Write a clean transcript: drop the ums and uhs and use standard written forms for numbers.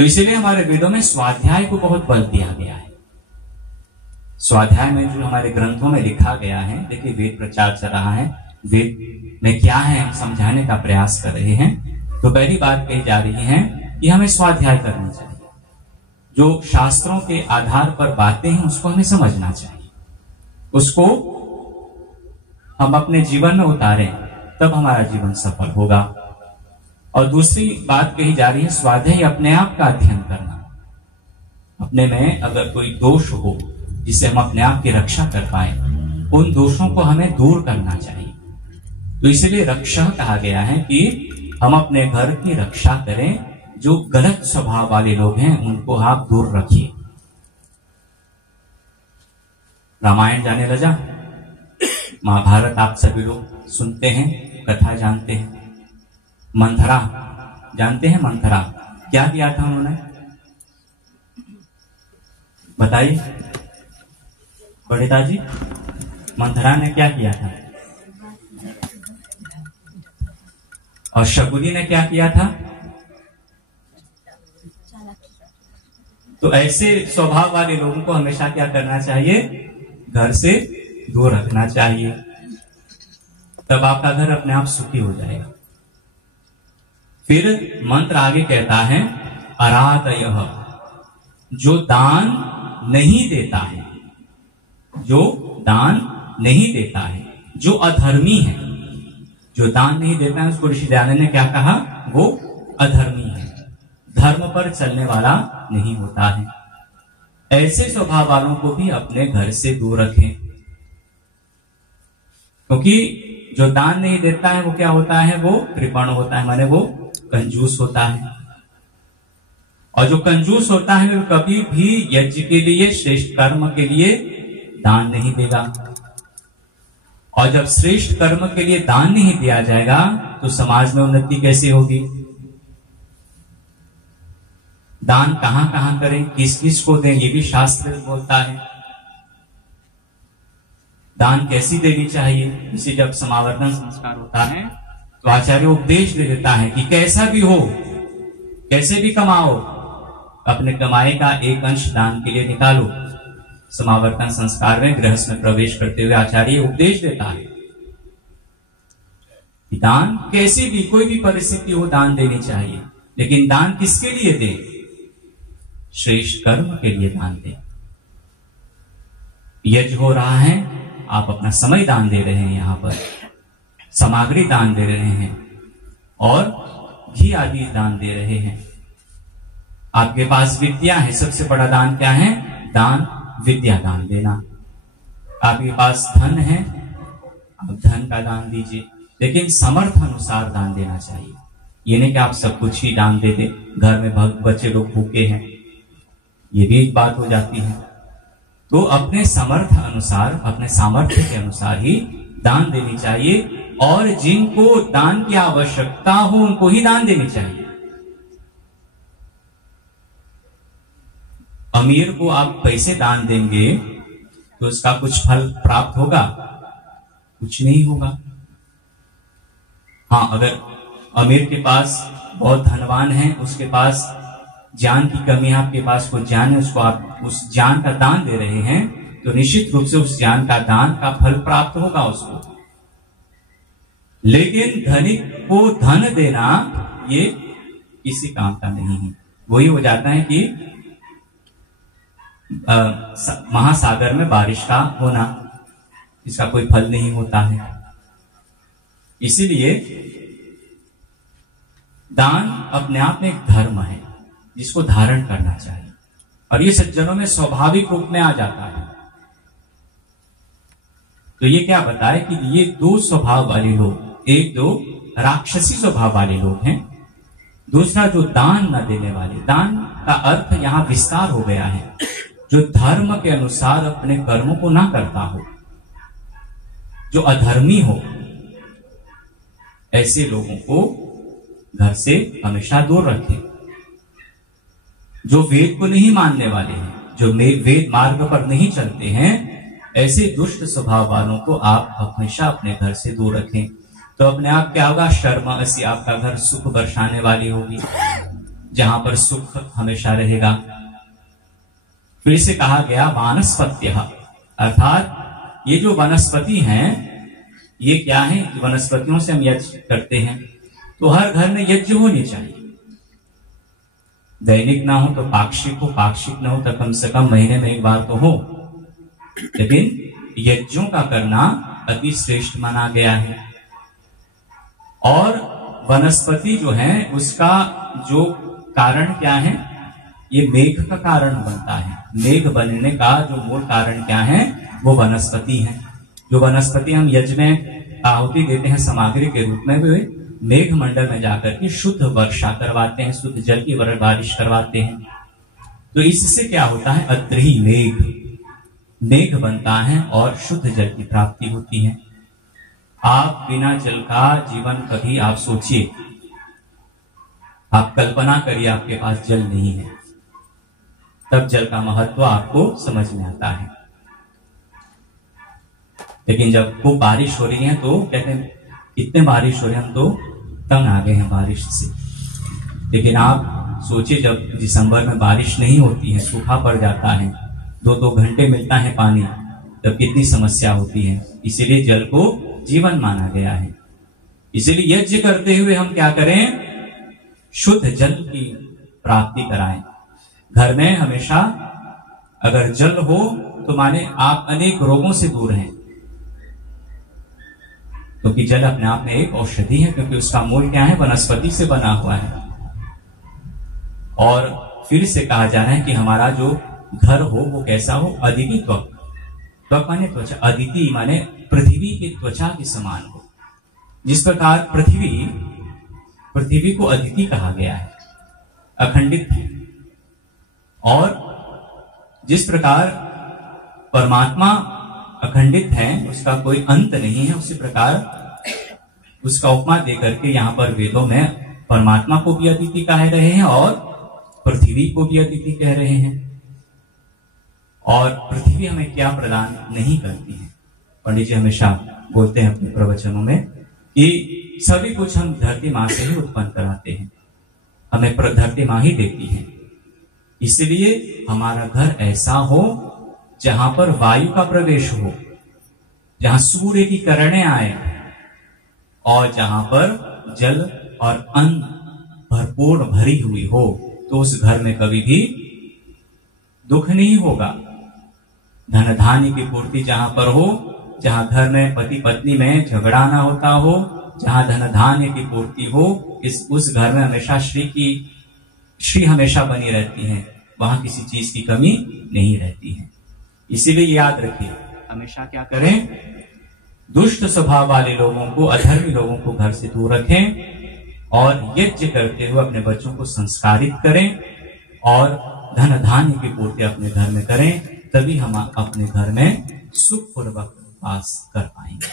तो इसीलिए हमारे वेदों में स्वाध्याय को बहुत बल दिया गया है। स्वाध्याय में जो हमारे ग्रंथों में लिखा गया है, देखिए वेद प्रचार चल रहा है, वेद में क्या है हम समझाने का प्रयास कर रहे हैं। तो पहली बात कही जा रही है कि हमें स्वाध्याय करना चाहिए। जो शास्त्रों के आधार पर बातें हैं उसको हमें समझना चाहिए, उसको हम अपने जीवन में उतारें, तब हमारा जीवन सफल होगा। और दूसरी बात कही जा रही है स्वाध्याय अपने आप का अध्ययन करना। अपने में अगर कोई दोष हो जिससे हम अपने आप की रक्षा कर पाए, उन दोषों को हमें दूर करना चाहिए। तो इसलिए रक्षा कहा गया है कि हम अपने घर की रक्षा करें। जो गलत स्वभाव वाले लोग हैं उनको आप दूर रखिए। रामायण जाने लगा, महाभारत आप सभी लोग सुनते हैं, कथा जानते हैं। मंथरा जानते हैं, मंथरा क्या किया था उन्होंने, बताइए पंडिता जी। मंथरा ने क्या किया था और शकुनी ने क्या किया था? तो ऐसे स्वभाव वाले लोगों को हमेशा क्या करना चाहिए? घर से दूर रखना चाहिए, तब आपका घर अपने आप सुखी हो जाएगा। फिर मंत्र आगे कहता है अरातयः, जो दान नहीं देता है, जो दान नहीं देता है, जो अधर्मी है, जो दान नहीं देता है उसको ऋषि दयानंद ने क्या कहा? वो अधर्मी है, धर्म पर चलने वाला नहीं होता है। ऐसे स्वभाव वालों को भी अपने घर से दूर रखें, क्योंकि जो दान नहीं देता है वो क्या होता है? वो कृपण होता है, माने वो कंजूस होता है। और जो कंजूस होता है वो कभी भी यज्ञ के लिए, श्रेष्ठ कर्म के लिए दान नहीं देगा। और जब श्रेष्ठ कर्म के लिए दान नहीं दिया जाएगा तो समाज में उन्नति कैसे होगी? दान कहां कहां करें, किस किस को दें, ये भी शास्त्र बोलता है। दान कैसी देनी चाहिए? जैसे जब समावर्तन संस्कार होता है तो आचार्य उपदेश दे देता है कि कैसा भी हो, कैसे भी कमाओ, अपने कमाई का एक अंश दान के लिए निकालो। समावर्तन संस्कार में गृहस्थ में प्रवेश करते हुए आचार्य उपदेश देता है कि दान कैसी भी, कोई भी परिस्थिति हो, दान देनी चाहिए। लेकिन दान किसके लिए दे? श्रेष्ठ कर्म के लिए दान दे। यज्ञ हो रहा है, आप अपना समय दान दे रहे हैं, यहां पर सामग्री दान दे रहे हैं और घी आदि दान दे रहे हैं। आपके पास विद्या है, सबसे बड़ा दान क्या है? दान, विद्या दान देना। आपके पास धन है, आप धन का दान दीजिए, लेकिन समर्थ अनुसार दान देना चाहिए। ये नहीं कि आप सब कुछ ही दान दे दे, घर में बच्चे लोग भूखे हैं, ये भी एक बात हो जाती है। तो अपने समर्थ अनुसार, अपने सामर्थ्य के अनुसार ही दान देनी चाहिए। और जिनको दान की आवश्यकता हो उनको ही दान देनी चाहिए। अमीर को आप पैसे दान देंगे तो उसका कुछ फल प्राप्त होगा? कुछ नहीं होगा। हाँ, अगर अमीर के पास बहुत धनवान है, उसके पास ज्ञान की कमी है, आपके पास कोई ज्ञान है, उसको आप उस ज्ञान का दान दे रहे हैं, तो निश्चित रूप से उस ज्ञान का दान का फल प्राप्त होगा उसको। लेकिन धनिक को धन देना ये किसी काम का नहीं है। वही हो जाता है कि महासागर में बारिश का होना, इसका कोई फल नहीं होता है। इसीलिए दान अपने आप में एक धर्म है जिसको धारण करना चाहिए, और ये सज्जनों में स्वाभाविक रूप में आ जाता है। तो ये क्या बताए कि ये दो स्वभाव वाले लोग, एक दो राक्षसी स्वभाव वाले लोग हैं, दूसरा जो दान न देने वाले। दान का अर्थ यहां विस्तार हो गया है, जो धर्म के अनुसार अपने कर्मों को ना करता हो, जो अधर्मी हो, ऐसे लोगों को घर से हमेशा दूर रखें। जो वेद को नहीं मानने वाले हैं, जो वेद मार्ग पर नहीं चलते हैं, ऐसे दुष्ट स्वभाव वालों को आप हमेशा अपने घर से दूर रखें। तो अपने आप क्या होगा? शर्मा ऐसी आपका घर सुख बरसाने वाली होगी। जहां पर सुख हमेशा रहेगा। फिर से कहा गया वानस्पत्य, अर्थात ये जो वनस्पति हैं ये क्या है, वनस्पतियों से हम यज्ञ करते हैं, तो हर घर में यज्ञ होनी चाहिए। दैनिक ना हो तो पाक्षिक हो, पाक्षिक ना हो तो कम से कम महीने में एक बार तो हो, लेकिन यज्ञों का करना अति श्रेष्ठ माना गया है। और वनस्पति जो है उसका जो कारण क्या है, ये मेघ का कारण बनता है। मेघ बनने का जो मूल कारण क्या है, वो वनस्पति है। जो वनस्पति हम यज्ञ में आहुति देते हैं सामग्री के रूप में, वे मेघ मंडल में जाकर के शुद्ध वर्षा करवाते हैं, शुद्ध जल की बारिश करवाते हैं। तो इससे क्या होता है, अत्रही मेघ बनता है और शुद्ध जल की प्राप्ति होती है। आप बिना जल का जीवन कभी आप सोचिए, आप कल्पना करिए आपके पास जल नहीं है, तब जल का महत्व आपको समझ में आता है। लेकिन जब खूब बारिश हो रही है तो कहते हैं इतने बारिश हो रही है, हम तो तंग आ गए हैं बारिश से। लेकिन आप सोचिए जब दिसंबर में बारिश नहीं होती है, सूखा पड़ जाता है, 2-2 घंटे मिलता है पानी, तब कितनी समस्या होती है। इसीलिए जल को जीवन माना गया है। इसीलिए यज्ञ करते हुए हम क्या करें, शुद्ध जल की प्राप्ति कराएं। घर में हमेशा अगर जल हो तो माने आप अनेक रोगों से दूर हैं, क्योंकि जल अपने आप में एक औषधि है, क्योंकि उसका मूल क्या है, वनस्पति से बना हुआ है। और फिर से कहा जा रहा है कि हमारा जो घर हो वो कैसा हो, अदिति त्वक, त्वक माने त्वचा, अदिति माने पृथ्वी की त्वचा के समान हो। जिस प्रकार पृथ्वी को अदिति कहा गया है, अखंडित है, और जिस प्रकार परमात्मा अखंडित है, उसका कोई अंत नहीं है, उसी प्रकार उसका उपमा देकर के यहाँ पर वेदों में परमात्मा को भी अदिति कह रहे हैं और पृथ्वी को भी अदिति कह रहे हैं। और पृथ्वी हमें क्या प्रदान नहीं करती है। पंडित जी हमेशा बोलते हैं अपने प्रवचनों में कि सभी कुछ हम धरती माँ से ही उत्पन्न कराते हैं, हमें धरती माँ ही देती है। इसलिए हमारा घर ऐसा हो जहां पर वायु का प्रवेश हो, जहां सूर्य की किरणें आए, और जहां पर जल और अन्न भरपूर भरी हुई हो, तो उस घर में कभी भी दुख नहीं होगा। धन धान्य की पूर्ति जहां पर हो, जहां घर में पति पत्नी में झगड़ा ना होता हो, जहां धन धान्य की पूर्ति हो, उस घर में हमेशा श्री हमेशा बनी रहती है, वहां किसी चीज की कमी नहीं रहती है। इसीलिए याद रखिए, हमेशा क्या करें, दुष्ट स्वभाव वाले लोगों को, अधर्मी लोगों को घर से दूर रखें, और यज्ञ करते हुए अपने बच्चों को संस्कारित करें, और धन धान्य की पूर्ति अपने घर में करें, तभी हम अपने घर में सुखपूर्वक वास कर पाएंगे।